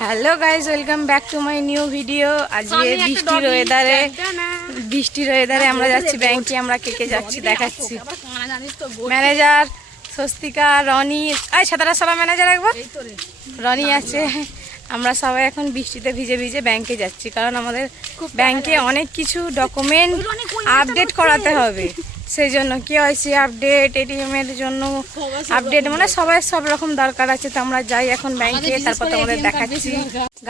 Hello guys, welcome back to my new video. আজকে বৃষ্টির ওয়েদারে আমরা যাচ্ছি ব্যাংকে। আমরা কে কে যাচ্ছি দেখাচ্ছি। ম্যানেজার স্বস্তিকা, রনি, সাতারা সবাই ম্যানেজার একবার রনি আছে। আমরা সবাই এখন বৃষ্টিতে ভিজে ভিজে ব্যাংকে যাচ্ছি, কারণ আমাদের ব্যাংকে অনেক কিছু ডকুমেন্ট আপডেট করাতে হবে। সেই জন্য কেওয়াইসি আপডেট, এটিএম এর জন্য আপডেট, মানে সবাই সব রকম দরকার আছে। তো আমরা যাই এখন ব্যাংকে, তারপর তোমাদের দেখাচ্ছি।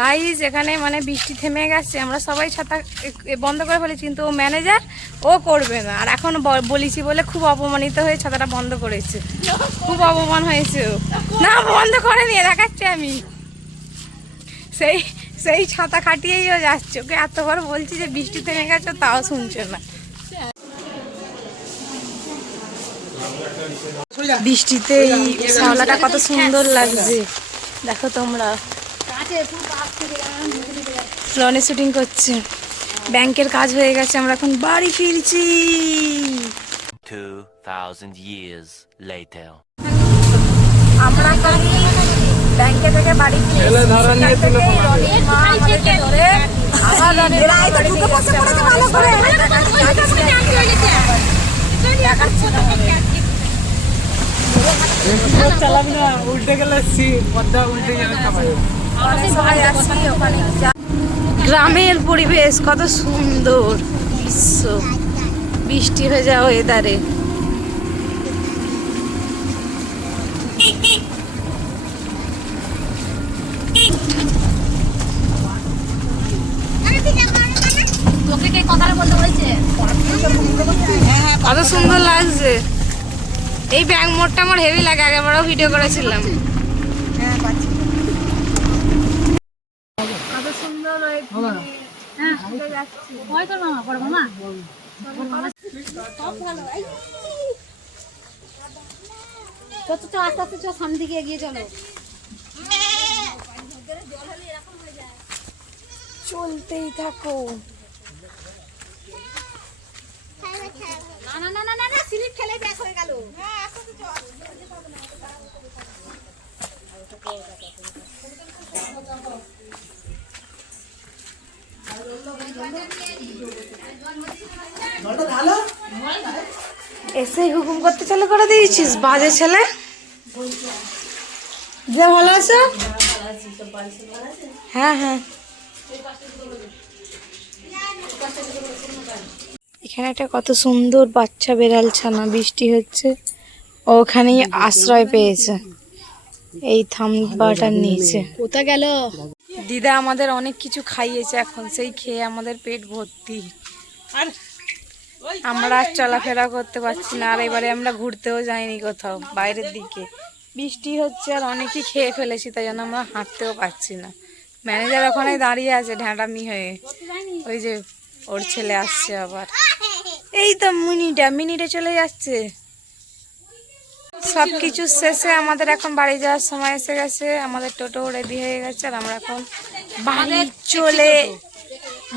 গাইজ এখানে মানে বৃষ্টি থেমে গেছে, আমরা সবাই ছাতা বন্ধ করে ফেলেছি, কিন্তু ও ম্যানেজার ও করবে না। আর এখন বলেছি বলে খুব অপমানিত হয়ে ছাতাটা বন্ধ করেছে। খুব অপমান হয়েছে। না বন্ধ করে নিয়ে দেখাচ্ছি আমি। সেই ছাতা খাটিয়েই ও যাচ্ছে। ওকে এতবার বলছি যে বৃষ্টি থেমে গেছে, তাও শুনছে না। বৃষ্টিতে এই শ্যাওলাটা কত সুন্দর লাগছে, দেখো তোমরা। লনে শুটিং করছে, ব্যাংকের কাজ হয়ে গেছে, আমরা এখন বাড়ি ফিরছি। 2000 years later. আমরা ব্যাংকে থেকে বাড়ি গ্রামের পরিবেশ কত সুন্দর দৃশ্য, বৃষ্টি হয়ে যাওয়া ওয়েদারে। কত সুন্দর লাগছে। এই ব্যাগ মোড়টা আমার হেভি লাগে, আগেবারও ভিডিও করেছিলাম। কত সুন্দর আস্তে আস্তে সামনে দিকে এগিয়ে চলো। চলতেই থাকো। না না না না না, স্লিপ খেলে ব্যাক হয়ে গেল। এসেই হুকুম করতে চালু করে দিয়েছিস, বাজে ছেলে। যে ভালো আছো? হ্যাঁ হ্যাঁ। এখানে একটা কত সুন্দর বাচ্চা বেড়াল ছানা, বৃষ্টি হচ্ছে, ওখানেই আশ্রয় পেয়েছে এই থামবাটার নিচে। কোথা গেল? দিদা আমাদের অনেক কিছু খাইয়েছে, এখন সেই খেয়ে আমাদের পেট ভর্তি। আর আমরা আর চলাফেরা করতে পারছি না। আর এবারে আমরা ঘুরতেও যাইনি কোথাও বাইরের দিকে, বৃষ্টি হচ্ছে আর অনেকই খেয়ে ফেলেছি, তাই জন্য আমরা হাঁটতেও পারছি না। ম্যানেজার ওখানে দাঁড়িয়ে আছে ঢ্যাঁড়ামি হয়ে, ওই যে ওর ছেলে আসছে আবার। এই তো মিনিটে চলে যাচ্ছে। সবকিছু শেষে আমাদের এখন বাড়ি যাওয়ার সময় এসে গেছে। আমাদের টোটো রেডি হয়ে গেছে, আর আমরা এখন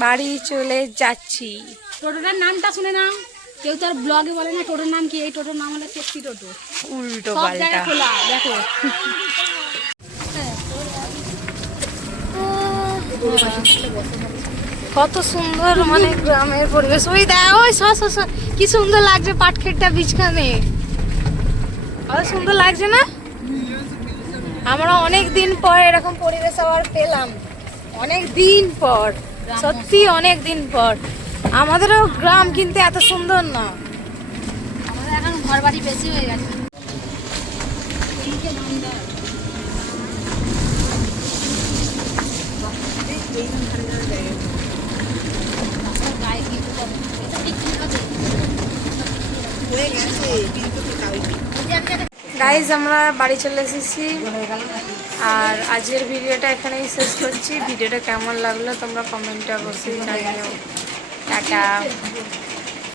বাড়ি চলে যাচ্ছি। টোটোটার নামটা শুনে নাও, কেউ তো আর ব্লগে বলে না টোটোর নাম কি। এই টোটোর নাম হলো টেক্সি টোটো। উল্টো পাল্টা খোলা, দেখো কত সুন্দর, মানে গ্রামের পরিবেশ। ওই দেখ, ওই কি সুন্দর লাগছে পাটক্ষেতটা বীজখানে, কত সুন্দর লাগছে না? আমরা অনেক দিন পর এরকম পরিবেশ আবার পেলাম, অনেক দিন পর, সত্যি অনেক দিন পর। আমাদেরও গ্রাম কিন্তু এত সুন্দর না। আমাদের এখন ঘর বাড়ি বেশি হয়ে গেছে। গাইজ আমরা বাড়ি চলে এসেছি, আর আজকের ভিডিওটা এখানেই শেষ করছি। ভিডিওটা কেমন লাগলো তোমরা কমেন্টে অবশ্যই জানিও। টাটা।